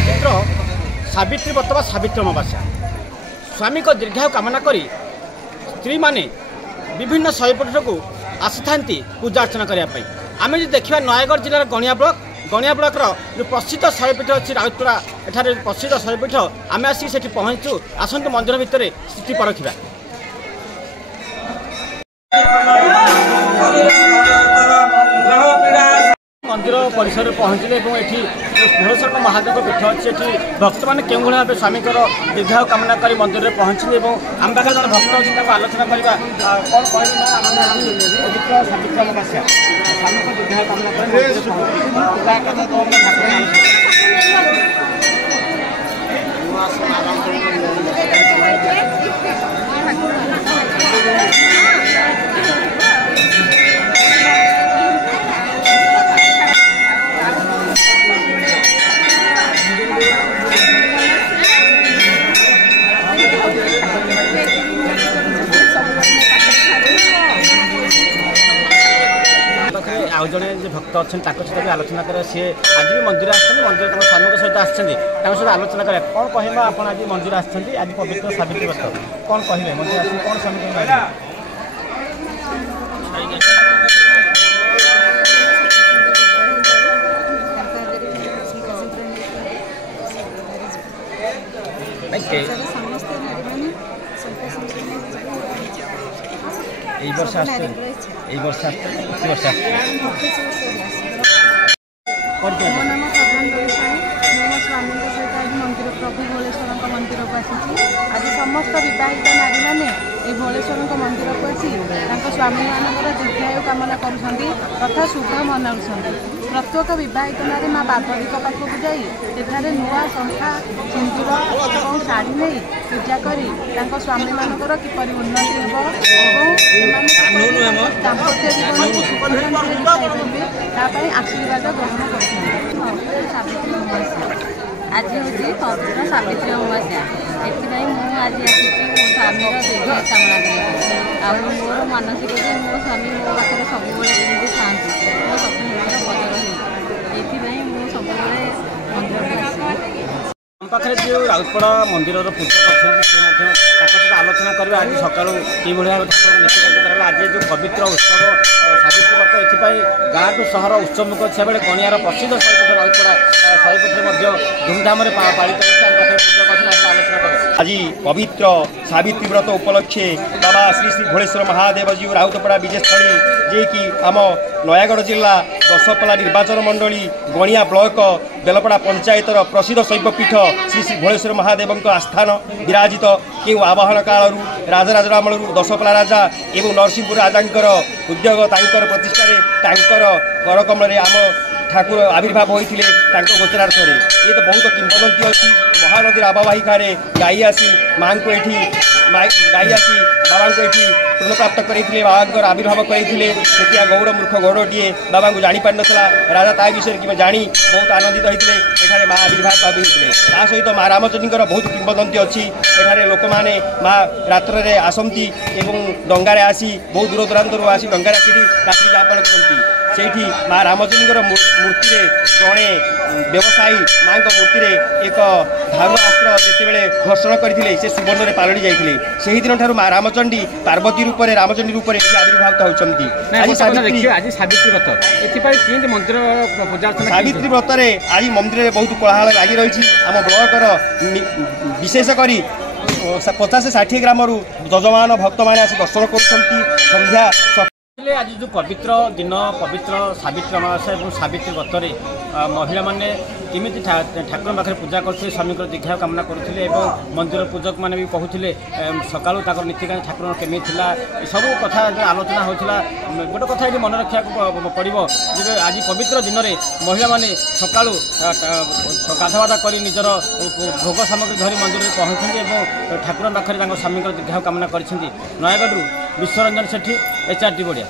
पवित्र सावित्री व्रत व सावित्री अमावास्या स्वामी को दीर्घायु कामना करी स्त्री माने विभिन्न शैवपीठ को आसी था पूजा अर्चना करने। आम जो देखा नयगढ़ जिलार गणिया ब्लॉक जो प्रसिद्ध शैवपीठ अच्छी राउतपड़ा एठार प्रसिद्ध शैवपीठ आम आसिक पहुँचू। आसतु मंदिर भितर स्थिति परखा। मंदिर परिसर में पहुँचले ये भोलेश्वर महादेव पीठ अच्छे भक्त मैंने क्यों भाव स्वामी दीर्घायु कामना कर मंदिर में पहुँचले। आम पाखे जन भक्त अच्छी आलोचना करवा कौन पवित्र सावित्री अमावास्या स्वामी को दीर्घायु कामना आउ जड़े भक्त अच्छे सहित भी आलोचना कर सी आज भी मंदिर मंदिर स्वामी सहित सहित आलोचना करें कौन कहवा आप आज मंदिर आज पवित्र सावित्री व्रत कौन कहे मंदिर आस कौन स्वामी वर्ष वर्ष मो नाम प्रधान व्यवसायी मो स्वामी सहित आज मंदिर प्रभु भोलेश्वर मंदिर को आसी आज समस्त बहुत नारी मैंने ये भोलेश्वर मंदिर को आसी स्वामी मान दीर्घायु कामना कथा शुभ मनाऊँ। प्रत्येक बहुत नारी माँ पार्वती पाखक जाए नुआ शंखा सिंदूर और शाढ़ी नहीं पूजा कर स्वामी मानकर किपरि उन्नति दाम्पत्य जीवन आशीर्वाद ग्रहण कर। सावित्री अमावास्या आज हूँ पवित्र सावित्री अमावास्या एथि आज आसी मो स्वामी दीर्घायु कामना कर मोर मानसिक मो स्वामी मो पाखे सब था मो सब पाखे जो राउतपड़ा मंदिर पूजा कर आलोचना करवा आज सका कि नीति कार्य आज जो पवित्र उत्सव सावित्री व्रत ये गाँव टू सहर उत्सवमुख अच्छे बेले गणियार प्रसिद्ध शैवपीठ राउतपड़ा शैवपीठ धूमधाम पालित आलोचना कर। आज पवित्र सावित्री व्रत उपलक्षे बाबा श्री श्री भोलेश्वर महादेव जी राउतपड़ा विजयस्थली जे कि आम नयगढ़ जिला दशपल्ला निर्वाचन मंडली गणिया ब्लॉक बेलपड़ा पंचायतर प्रसिद्ध शैवपीठ श्री श्री भोलेश्वर महादेव आस्थान विराजित के आवाहन कालू राजराज रामलू दशपल्ला राजा एवं नरसिंहपुर राजा उद्योग प्रतिष्ठार करकमल आम ठाकुर आविर्भाव होते गोचरार्थ ये तो बहुत किंवदंती अच्छी महानदी आवाहिकार गाई आसी माँ को ये गाई आसी बाबा को ये पूर्ण प्राप्त करते बाबा आविर्भाव करते गौड़ मूर्ख गौड़ीए बाबा को जापार नाला राजा ता विषय कि जाणी बहुत आनंदित होते एठारे माँ आविर्भाव होते सहित माँ रामचंद्र बहुत किंवदंती अच्छी एठारे लोक मैंने माँ रात्र आसती डंगार आसी बहुत दूर दूरांतर आसी डंगार आसी रात्रि यापन करती से माँ रामचंद्र मूर्ति जड़े व्यवसायी माँ मूर्ति एक धारुआस्त्र जितेबले घर्षण करते से सुवर्ण में पालटी जाते से दिन ठार माँ रामचंडी पार्वती रूप में रामचंडी रूप में आविर्भाव होती। आज सावित्री व्रत मंदिर पूजा सावित्री व्रत आज मंदिर में बहुत कोलाहल लगी रही आम ब्लॉकर विशेषकर 50-60 ग्राम जजमान भक्त मैंने आस दर्शन कर आज जो पवित्र दिन पवित्र सावित्री अमावास्या और सावित्री व्रत महिला माने केमी ठाकुर पाखे पूजा करते स्वामी दीर्घायु कामना करुले मंदिर पूजक मैंने भी कहते सका नीतिकांत ठाकुर केमी सब कथा आलोचना होता गोटे कथा ये मन रखा पड़ो आज पवित्र दिन में महिला माने सका गाधवादा कर निजर भोग सामग्री धरी मंदिर में पहुँचते ठाकुर पाखे स्वामी दीर्घायु कामना कर। नयगढ़ विश्वरंजन सेठी HRD बढ़िया।